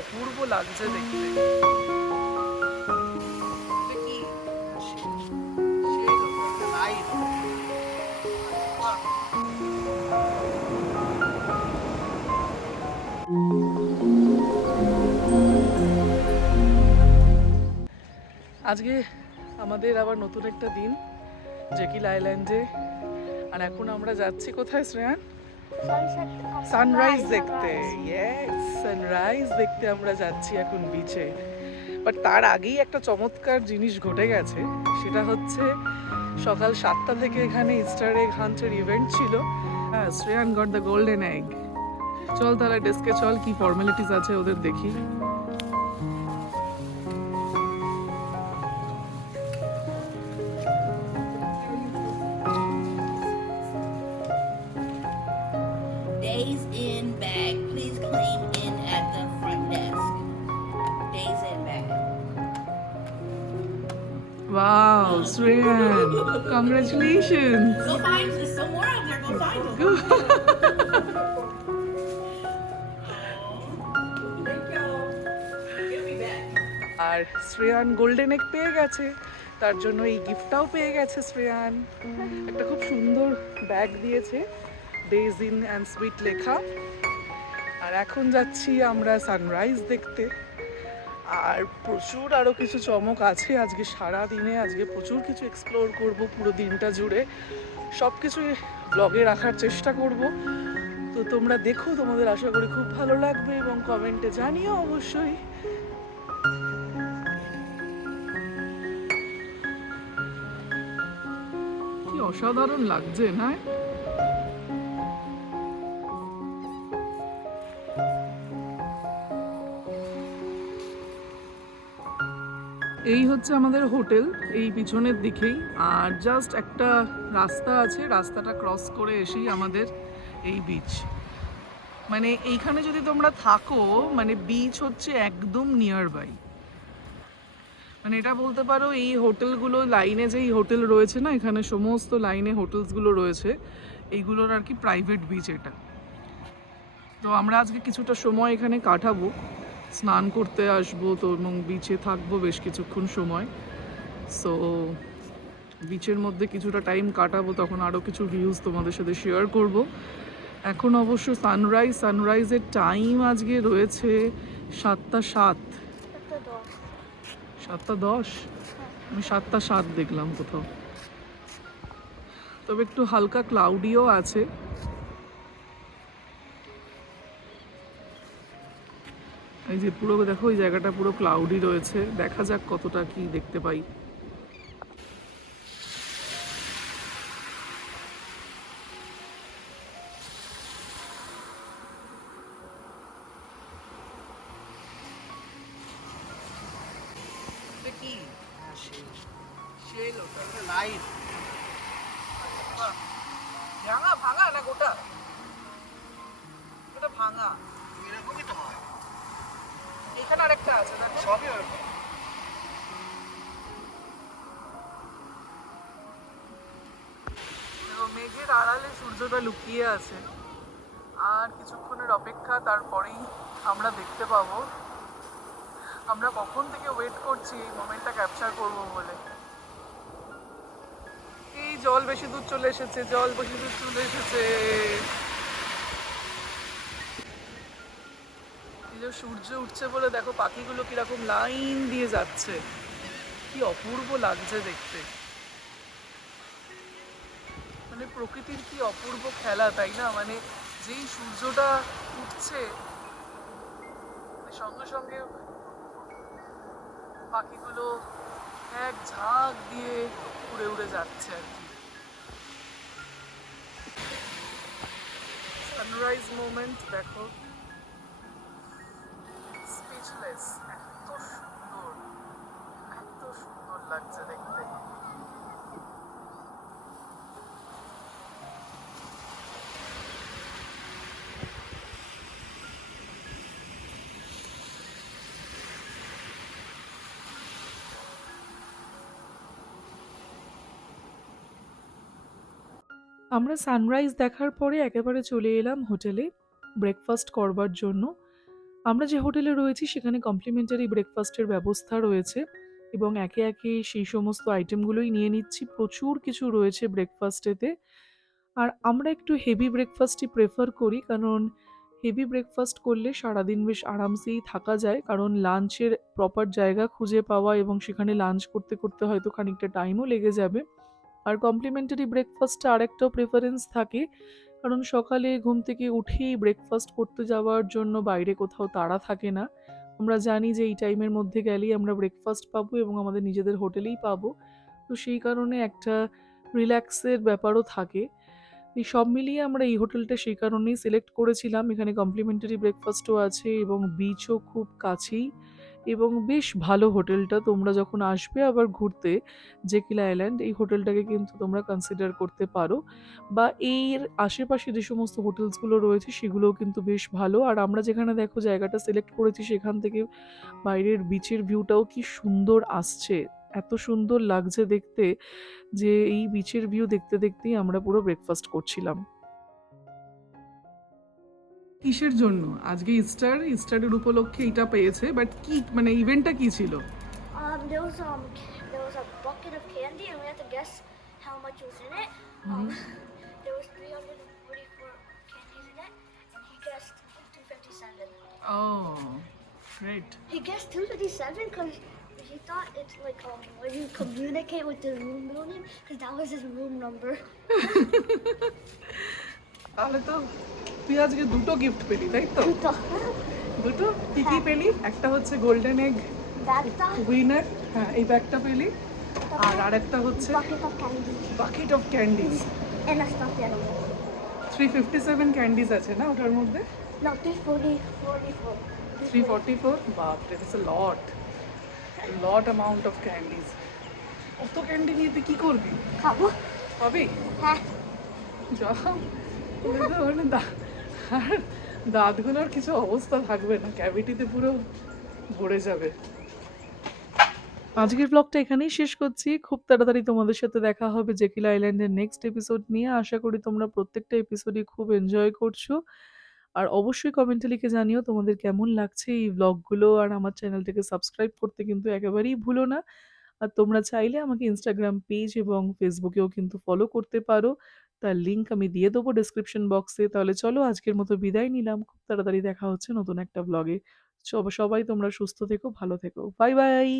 অপূর্ব লাগছে দেখতে। আজকে আমাদের আবার নতুন একটা দিন জেকিল আইল্যান্ডে। আর এখন আমরা যাচ্ছি কোথায় শ্রেয়ান? সানরাইজ দেখতে। ইয়েস, সানরাইজ দেখতে আমরা যাচ্ছি এখন বিচে। বাট তার আগেই একটা চমৎকার জিনিস ঘটে গেছে। সেটা হচ্ছে সকাল 7টা থেকে এখানে ইস্টার এগ হান্টের ইভেন্ট ছিল। হ্যাঁ, Shreyan got the golden egg. চল তাহলে ডেস্কে চল, কি ফর্মালিটিস আছে ওদের দেখি। Days in bag. Please claim in at the front desk. Days in bag. Wow, Shreyan, congratulations. Go find. There's some more out there. Go find them. Thank y'all. Give me back. R Shreyan golden egg পেয়ে গেছে, তার জন্য এই গিফটটাও পেয়ে গেছে শ্রেয়ান। একটা খুব সুন্দর ব্যাগ দিয়েছে, ডেজ ইন অ্যান্ড সুইট লেখা। আর এখন যাচ্ছি আমরা সানরাইজ দেখতে। আর প্রচুর আরও কিছু চমক আছে আজকে সারা দিনে। আজকে প্রচুর কিছু এক্সপ্লোর করব পুরো দিনটা জুড়ে। সব কিছুই ব্লগে রাখার চেষ্টা করব। তো তোমরা দেখো, তোমাদের আশা করি খুব ভালো লাগবে এবং কমেন্টে জানিও অবশ্যই। কি অসাধারণ লাগছে না? এই হচ্ছে আমাদের হোটেল, এই পিছনের দিকেই। আর জাস্ট একটা রাস্তা আছে, রাস্তাটা ক্রস করে এসেই আমাদের এই বিচ। মানে এইখানে যদি তোমরা থাকো, মানে বিচ হচ্ছে একদম নিয়ার বাই। মানে এটা বলতে পারো এই হোটেলগুলো লাইনে, যেই হোটেল রয়েছে না এখানে, সমস্ত লাইনে হোটেলসগুলো রয়েছে, এইগুলোর আর কি প্রাইভেট বিচ এটা। তো আমরা আজকে কিছুটা সময় এখানে কাটাবো, স্নান করতে আসবো তো, এবং বিচে থাকবো বেশ কিছুক্ষণ সময়। সো বিচের মধ্যে কিছুটা টাইম কাটাবো, তখন আরও কিছু ভিউজ তোমাদের সাথে শেয়ার করব। এখন অবশ্য সানরাইজের টাইম আজকে রয়েছে 7:07। 7:10? আমি 7:07 দেখলাম কোথাও। তবে একটু হালকা ক্লাউডিও আছে। এই যে পুরো দেখো, ওই জায়গাটা পুরো ক্লাউডি রয়েছে। দেখা যাক কতটা কি দেখতে পাই। কি লাইট ভাঙা ভাঙা না গোটা? ওটা ভাঙা, এরকমই তো হয়। এখানে আরেকটা আছে, দেখো সবই ওরকম। মেঘের আড়ালে সূর্যটা লুকিয়ে আছে। আর কিছুক্ষণের অপেক্ষা, তারপরেই আমরা দেখতে পাবো। আমরা কখন থেকে ওয়েট করছি এই মোমেন্টটা ক্যাপচার করবো বলে। এই জল বেশি দূর চলে এসেছে, জল বেশি দূর চলে এসেছে। এই যে সূর্য উঠছে বলে দেখো পাখিগুলো কিরকম লাইন দিয়ে যাচ্ছে, কি অপূর্ব লাগছে দেখতে। মানে প্রকৃতির কি অপূর্ব খেলা, তাই না? মানে যেই সূর্যটা উঠছে, সঙ্গে সঙ্গে পাখিগুলো এক ঝাঁক দিয়ে উড়ে উড়ে যাচ্ছে আর কি। সানরাইজ মোমেন্ট দেখো, স্পিচলেস। এত সুন্দর, এত সুন্দর লাগছে দেখতে। আমরা সানরাইজ দেখার পরে একেবারে চলে এলাম হোটেলে ব্রেকফাস্ট করবার জন্য। আমরা যে হোটেলে রয়েছি সেখানে কমপ্লিমেন্টারি ব্রেকফাস্টের ব্যবস্থা রয়েছে এবং একে একে সেই সমস্ত আইটেমগুলোই নিয়ে নিচ্ছি। প্রচুর কিছু রয়েছে ব্রেকফাস্টেতে। আর আমরা একটু হেভি ব্রেকফাস্টই প্রেফার করি, কারণ হেভি ব্রেকফাস্ট করলে সারাদিন বেশ আরামসেই থাকা যায়, কারণ লাঞ্চের প্রপার জায়গা খুঁজে পাওয়া এবং সেখানে লাঞ্চ করতে করতে হয়তো খানিকটা টাইমও লেগে যাবে। আর কমপ্লিমেন্টারি ব্রেকফাস্টে আরেকটাও প্রেফারেন্স থাকে, কারণ সকালে ঘুম থেকে উঠেই ব্রেকফাস্ট করতে যাওয়ার জন্য বাইরে কোথাও তাড়া থাকে না। আমরা জানি যে এই টাইমের মধ্যে গেলেই আমরা ব্রেকফাস্ট পাবো এবং আমাদের নিজেদের হোটেলেই পাবো। তো সেই কারণে একটা রিল্যাক্সের ব্যাপারও থাকে। এই সব মিলিয়ে আমরা এই হোটেলটা সেই কারণেই সিলেক্ট করেছিলাম। এখানে কমপ্লিমেন্টারি ব্রেকফাস্টও আছে এবং বিচও খুব কাছেই এবং বেশ ভালো হোটেলটা। তোমরা যখন আসবে আবার ঘুরতে জেকিল আইল্যান্ড, এই হোটেলটাকে কিন্তু তোমরা কনসিডার করতে পারো, বা এর আশেপাশে যে সমস্ত হোটেলসগুলো রয়েছে সেগুলোও কিন্তু বেশ ভালো। আর আমরা যেখানে দেখো জায়গাটা সিলেক্ট করেছি সেখান থেকে বাইরের বিচের ভিউটাও কি সুন্দর আসছে। এত সুন্দর লাগছে দেখতে যে এই বিচের ভিউ দেখতে দেখতেই আমরা পুরো ব্রেকফাস্ট করছিলাম। কিসের জন্য আজকে ইস্টারের উপলক্ষে এটা পেয়েছে, বাট কি মানে ইভেন্টটা কি ছিল? There was a bucket of candy, and we had to guess how much was in it. There was 344 candies in it, and he guessed 257. Oh great. He guessed 257 because he thought it's like when you communicate with the room building, because that was his room number. তাহলে তো তুই আজকে দুটো gift পেলি, তাই তো? দুটো কি কি পেলি? একটা হচ্ছে গোল্ডেন এগ That's উইনার, হ্যাঁ এই ব্যাগটা পেলি, আর আরেকটা হচ্ছে bucket of candy bucket of candies. and a stuffed animal. 357 candies আছে না ওটার মধ্যে? No, 344. 344, বাপরে, it's a lot amount of candies. অত ক্যান্ডি নিয়ে তুই কি করবি? খাবো। হবে হ্যাঁ। যা, মানে আর দাঁতগুলোর কিছু অবস্থা থাকবে না, ক্যাভিটিতে পুরো ভরে যাবে। আজকের ব্লগটা এখানেই শেষ করছি। খুব তাড়াতাড়ি তোমাদের সাথে দেখা হবে জেকিল আইল্যান্ডের নেক্সট এপিসোড নিয়ে। আশা করি তোমরা প্রত্যেকটা এপিসোডই খুব এনজয় করছো। আর অবশ্যই কমেন্টে লিখে জানিও তোমাদের কেমন লাগছে এই ব্লগগুলো, আর আমার চ্যানেলটাকে সাবস্ক্রাইব করতে কিন্তু একেবারেই ভুলো না। আর তোমরা চাইলে আমাকে ইনস্টাগ্রাম পেজ এবং ফেসবুকেও কিন্তু ফলো করতে পারো। তার লিঙ্ক আমি দিয়ে দেবো ডেসক্রিপশন বক্সে। তাহলে চলো আজকের মতো বিদায় নিলাম। খুব তাড়াতাড়ি দেখা হচ্ছে নতুন একটা ব্লগে। সবাই তোমরা সুস্থ থেকো, ভালো থেকো। Bye bye.